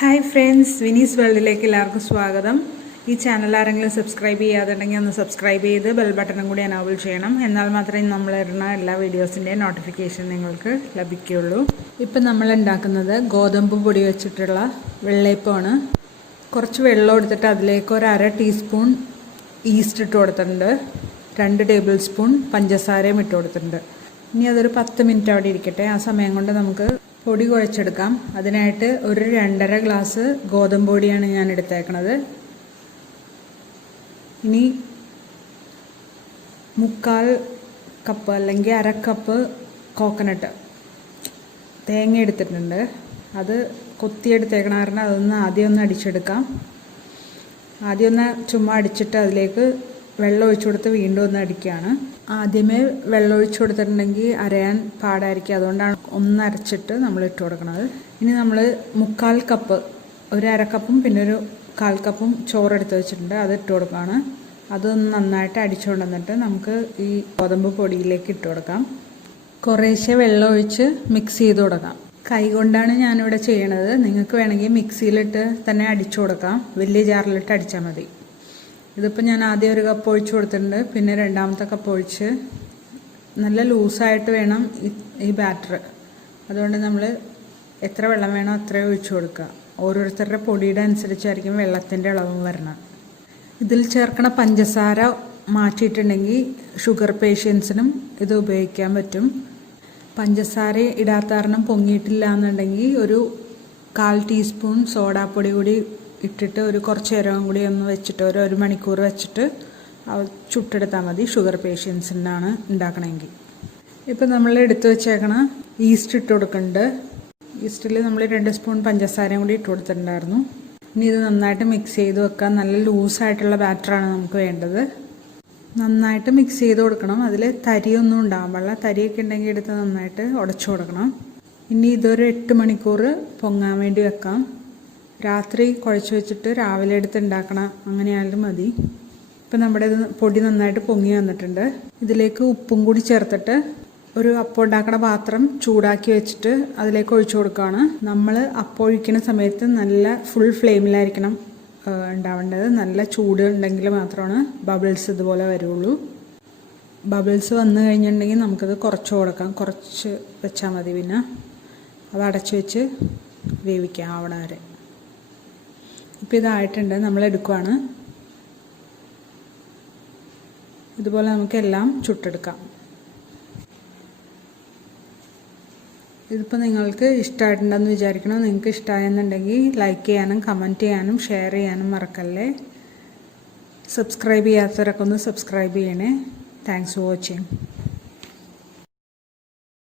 Hi friends, Vinees വേൾഡിലേക്ക് എല്ലാവർക്കും സ്വാഗതം. ഈ ചാനൽ ആരെങ്കിലും സബ്സ്ക്രൈബ് ചെയ്യാതുണ്ടെങ്കിൽ ഒന്ന് സബ്സ്ക്രൈബ് ചെയ്ത് ബെൽ ബട്ടണും കൂടി എനേബിൾ ചെയ്യണം. എന്നാൽ മാത്രമേ നമ്മൾ ഇടുന്ന എല്ലാ വീഡിയോസിൻ്റെയും നോട്ടിഫിക്കേഷൻ നിങ്ങൾക്ക് ലഭിക്കുകയുള്ളൂ. ഇപ്പം നമ്മൾ ഉണ്ടാക്കുന്നത് ഗോതമ്പ് പൊടി വെച്ചിട്ടുള്ള വെള്ളയപ്പമാണ്. കുറച്ച് വെള്ളം എടുത്തിട്ട് അതിലേക്ക് ഒരു 1/2 ടീസ്പൂൺ ഈസ്റ്റ് ഇട്ട് കൊടുത്തിട്ടുണ്ട്. 2 ടേബിൾ സ്പൂൺ പഞ്ചസാരയും ഇട്ട് കൊടുത്തിട്ടുണ്ട്. ഇനി അതൊരു 10 മിനിറ്റ് അവിടെ ഇരിക്കട്ടെ. ആ സമയം കൊണ്ട് നമുക്ക് പൊടി കുഴച്ചെടുക്കാം. അതിനായിട്ട് ഒരു 2.5 ഗ്ലാസ് ഗോതമ്പ് പൊടിയാണ് ഞാൻ എടുത്തേക്കണത്. ഇനി 1/4 കപ്പ് അല്ലെങ്കിൽ 1/2 കപ്പ് കോക്കനട്ട് തേങ്ങ എടുത്തിട്ടുണ്ട്. അത് കൊത്തിയെടുത്തേക്കണ കാരണം അതൊന്ന് ആദ്യം ഒന്ന് അടിച്ചെടുക്കാം. ആദ്യം ഒന്ന് ചുമ്മാ അടിച്ചിട്ട് അതിലേക്ക് വെള്ളം ഒഴിച്ചു കൊടുത്ത് വീണ്ടും ഒന്ന് അടിക്കുകയാണ്. ആദ്യമേ വെള്ളം ഒഴിച്ചു കൊടുത്തിട്ടുണ്ടെങ്കിൽ അരയാൻ പാടായിരിക്കും. അതുകൊണ്ടാണ് ഒന്ന് അരച്ചിട്ട് നമ്മൾ ഇട്ട് കൊടുക്കുന്നത്. ഇനി നമ്മൾ 1/4 കപ്പ്, ഒരു 1/2 കപ്പും പിന്നെ ഒരു 1/4 കപ്പും ചോറെടുത്ത് വെച്ചിട്ടുണ്ട്. അത് ഇട്ട് കൊടുക്കുകയാണ്. അതൊന്ന് നന്നായിട്ട് അടിച്ചുകൊണ്ട് വന്നിട്ട് നമുക്ക് ഈ ഗോതമ്പ് പൊടിയിലേക്ക് ഇട്ട് കൊടുക്കാം. കുറേശ്ശെ വെള്ളം ഒഴിച്ച് മിക്സ് ചെയ്ത് കൊടുക്കാം. കൈ കൊണ്ടാണ് ഞാനിവിടെ ചെയ്യണത്. നിങ്ങൾക്ക് വേണമെങ്കിൽ മിക്സിയിലിട്ട് തന്നെ അടിച്ചു കൊടുക്കാം. വലിയ ജാറിലിട്ട് അടിച്ചാൽ മതി. ഇതിപ്പോൾ ഞാൻ ആദ്യം 1 കപ്പ് ഒഴിച്ച് കൊടുത്തിട്ടുണ്ട്. പിന്നെ 2ാമത്തെ കപ്പ് ഒഴിച്ച് നല്ല ലൂസായിട്ട് വേണം ഈ ബാറ്റർ. അതുകൊണ്ട് നമ്മൾ എത്ര വെള്ളം വേണോ അത്രയും ഒഴിച്ചു കൊടുക്കുക. ഓരോരുത്തരുടെ പൊടിയുടെ അനുസരിച്ചായിരിക്കും വെള്ളത്തിൻ്റെ അളവും വരണം. ഇതിൽ ചേർക്കണ പഞ്ചസാര മാറ്റിയിട്ടുണ്ടെങ്കിൽ ഷുഗർ പേഷ്യൻസിനും ഇത് ഉപയോഗിക്കാൻ പറ്റും. പഞ്ചസാര ഇടാത്ത കാരണം പൊങ്ങിയിട്ടില്ല എന്നുണ്ടെങ്കിൽ ഒരു 1/4 ടീസ്പൂൺ സോഡാപ്പൊടി കൂടി ഇട്ടിട്ട് ഒരു കുറച്ച് നേരം കൂടി ഒന്ന് വെച്ചിട്ട് ഒരു 1 മണിക്കൂർ വെച്ചിട്ട് ചുട്ടെടുത്താൽ മതി. ഷുഗർ പേഷ്യൻസിനാണ് ഉണ്ടാക്കണമെങ്കിൽ. ഇപ്പം നമ്മൾ എടുത്തു വെച്ചേക്കണ ഈസ്റ്റ് ഇട്ട് കൊടുക്കുന്നുണ്ട്. ഈസ്റ്റിൽ നമ്മൾ 2 സ്പൂൺ പഞ്ചസാരയും കൂടി ഇട്ട് കൊടുത്തിട്ടുണ്ടായിരുന്നു. ഇനി ഇത് നന്നായിട്ട് മിക്സ് ചെയ്ത് വെക്കാം. നല്ല ലൂസായിട്ടുള്ള ബാറ്ററാണ് നമുക്ക് വേണ്ടത്. നന്നായിട്ട് മിക്സ് ചെയ്ത് കൊടുക്കണം. അതിൽ തരിയൊന്നും ഉണ്ടാകാൻ പാടില്ല. തരിയൊക്കെ ഉണ്ടെങ്കിൽ എടുത്ത് നന്നായിട്ട് ഉടച്ചു കൊടുക്കണം. ഇനി ഇതൊരു 8 മണിക്കൂർ പൊങ്ങാൻ വേണ്ടി വെക്കാം. രാത്രി കുഴച്ച് വെച്ചിട്ട് രാവിലെ എടുത്ത് ഉണ്ടാക്കണം, അങ്ങനെയായാലും മതി. ഇപ്പം നമ്മുടെ ഇത് പൊടി നന്നായിട്ട് പൊങ്ങി വന്നിട്ടുണ്ട്. ഇതിലേക്ക് ഉപ്പും കൂടി ചേർത്തിട്ട് ഒരു അപ്പം ഉണ്ടാക്കണ പാത്രം ചൂടാക്കി വെച്ചിട്ട് അതിലേക്ക് ഒഴിച്ചു കൊടുക്കുകയാണ്. നമ്മൾ അപ്പം ഒഴിക്കുന്ന സമയത്ത് നല്ല ഫുൾ ഫ്ലെയിമിലായിരിക്കണം ഉണ്ടാവേണ്ടത്. നല്ല ചൂട് ഉണ്ടെങ്കിൽ മാത്രമാണ് ബബിൾസ് ഇതുപോലെ വരുള്ളൂ. ബബിൾസ് വന്നു കഴിഞ്ഞിട്ടുണ്ടെങ്കിൽ നമുക്കത് കുറച്ച് കൊടുക്കാം. കുറച്ച് വെച്ചാൽ മതി. പിന്നെ അത് അടച്ചു വെച്ച് വേവിക്കാം അവിടെ വരെ. ഇപ്പം ഇതായിട്ടുണ്ട്. നമ്മൾ എടുക്കുകയാണ്. ഇതുപോലെ നമുക്കെല്ലാം ചുട്ടെടുക്കാം. ഇതിപ്പോൾ നിങ്ങൾക്ക് ഇഷ്ടമായിട്ടുണ്ടെന്ന് വിചാരിക്കണം. നിങ്ങൾക്ക് ഇഷ്ടമായെന്നുണ്ടെങ്കിൽ ലൈക്ക് ചെയ്യാനും കമൻറ്റ് ചെയ്യാനും ഷെയർ ചെയ്യാനും മറക്കല്ലേ. സബ്സ്ക്രൈബ് ചെയ്യാത്തവരൊക്കെ ഒന്ന് സബ്സ്ക്രൈബ് ചെയ്യണേ. Thanks for watching.